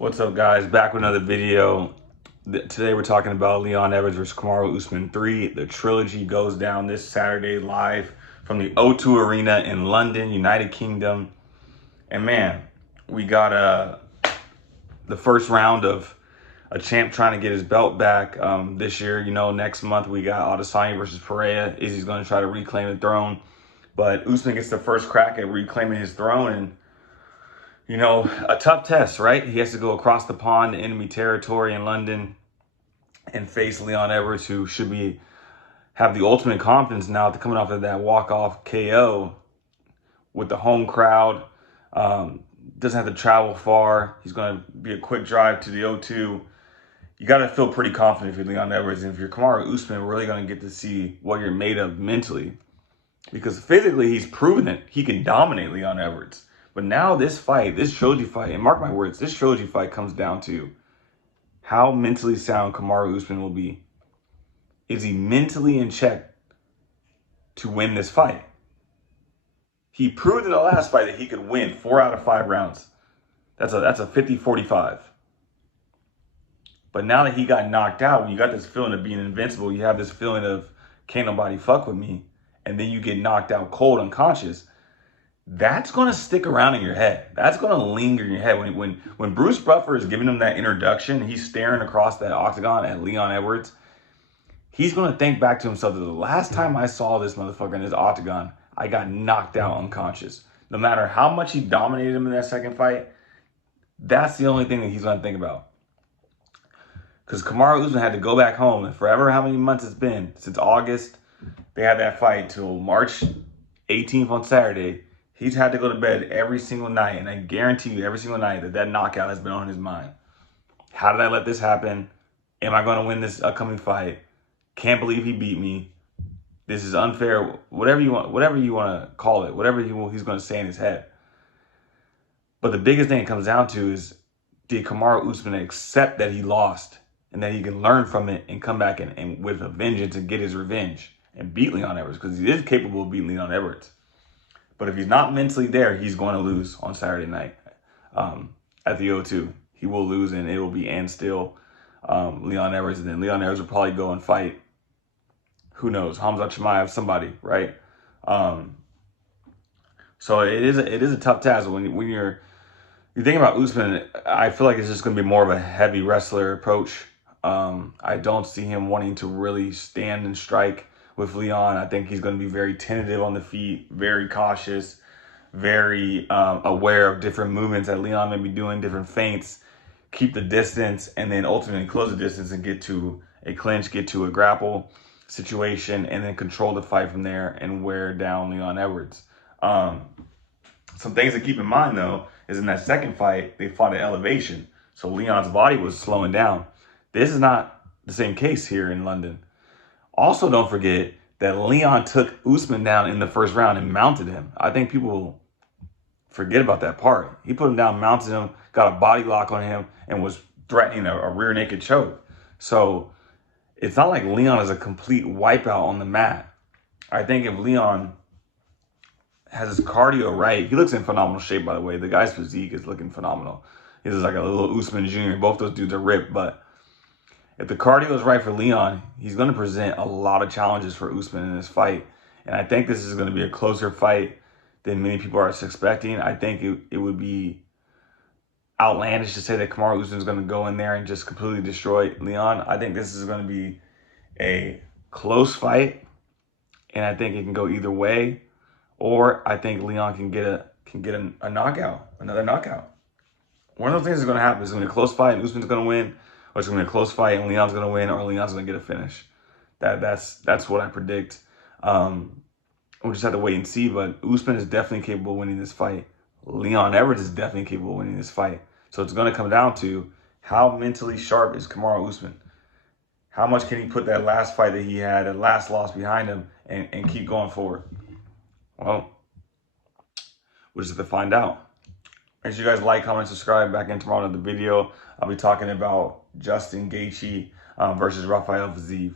What's up, guys? Back with another video. Today we're talking about Leon Edwards versus Kamaru Usman 3. The trilogy goes down this Saturday live from the O2 Arena in London, United Kingdom. And man, we got the first round of a champ trying to get his belt back this year. You know, next month we got Adesanya versus Pereira. Izzy's going to try to reclaim the throne. But Usman gets the first crack at reclaiming his throne, and you know, a tough test, right? He has to go across the pond to enemy territory in London and face Leon Edwards, who should have the ultimate confidence now to coming off of that walk-off KO with the home crowd. Doesn't have to travel far. He's going to be a quick drive to the O2. You got to feel pretty confident if you're Leon Edwards. And if you're Kamaru Usman, we're really going to get to see what you're made of mentally. Because physically, he's proven that he can dominate Leon Edwards. But now this fight, this trilogy fight, and mark my words, this trilogy fight comes down to how mentally sound Kamaru Usman will be. Is he mentally in check to win this fight? He proved in the last fight that he could win 4 out of 5 rounds. That's a 50-45. But now that he got knocked out, when you got this feeling of being invincible, you have this feeling of can't nobody fuck with me, and then you get knocked out cold, unconscious. That's going to stick around in your head. That's going to linger in your head. When Bruce Buffer is giving him that introduction, he's staring across that octagon at Leon Edwards. He's going to think back to himself that the last time I saw this motherfucker in this octagon, I got knocked out unconscious. No matter how much he dominated him in that second fight, that's the only thing that he's going to think about. Because Kamaru Usman had to go back home, and forever how many months it's been, since August, they had that fight till March 18th on Saturday. He's had to go to bed every single night, and I guarantee you every single night that knockout has been on his mind. How did I let this happen? Am I going to win this upcoming fight? Can't believe he beat me. This is unfair. Whatever you want to call it, whatever he's going to say in his head. But the biggest thing it comes down to is, did Kamaru Usman accept that he lost and that he can learn from it and come back and with a vengeance and get his revenge and beat Leon Edwards? Because he is capable of beating Leon Edwards. But if he's not mentally there, he's going to lose on Saturday night at the O2. He will lose, and it will be and still Leon Edwards. And then Leon Edwards will probably go and fight, who knows, Hamza Chimaev, somebody, right? So it is a tough task. When you think about Usman, I feel like it's just going to be more of a heavy wrestler approach. I don't see him wanting to really stand and strike with Leon. I think he's going to be very tentative on the feet, very cautious, very aware of different movements that Leon may be doing, different feints, keep the distance, and then ultimately close the distance and get to a clinch, get to a grapple situation, and then control the fight from there and wear down Leon Edwards. Some things to keep in mind, though, is in that second fight, they fought at elevation. So Leon's body was slowing down. This is not the same case here in London. Also, don't forget that Leon took Usman down in the first round and mounted him. I think people forget about that part. He put him down, mounted him, got a body lock on him, and was threatening a rear naked choke. So it's not like Leon is a complete wipeout on the mat. I think if Leon has his cardio right, he looks in phenomenal shape, by the way. The guy's physique is looking phenomenal. He's like a little Usman Jr. Both those dudes are ripped, but if the cardio is right for Leon, he's going to present a lot of challenges for Usman in this fight. And I think this is going to be a closer fight than many people are expecting. I think it would be outlandish to say that Kamaru Usman is going to go in there and just completely destroy Leon. I think this is going to be a close fight, and I think it can go either way. Or I think Leon can get a knockout, another knockout. One of those things is going to happen. It's going to be a close fight, and Usman's going to win. Or it's going to be a close fight and Leon's going to win, or Leon's going to get a finish. That's what I predict. We'll just have to wait and see. But Usman is definitely capable of winning this fight. Leon Edwards is definitely capable of winning this fight. So it's going to come down to how mentally sharp is Kamaru Usman. How much can he put that last fight that he had, that last loss behind him, and keep going forward? Well, we'll just have to find out. Make sure you guys like, comment, subscribe. Back in tomorrow in the video, I'll be talking about Justin Gaethje versus Rafael Fiziev.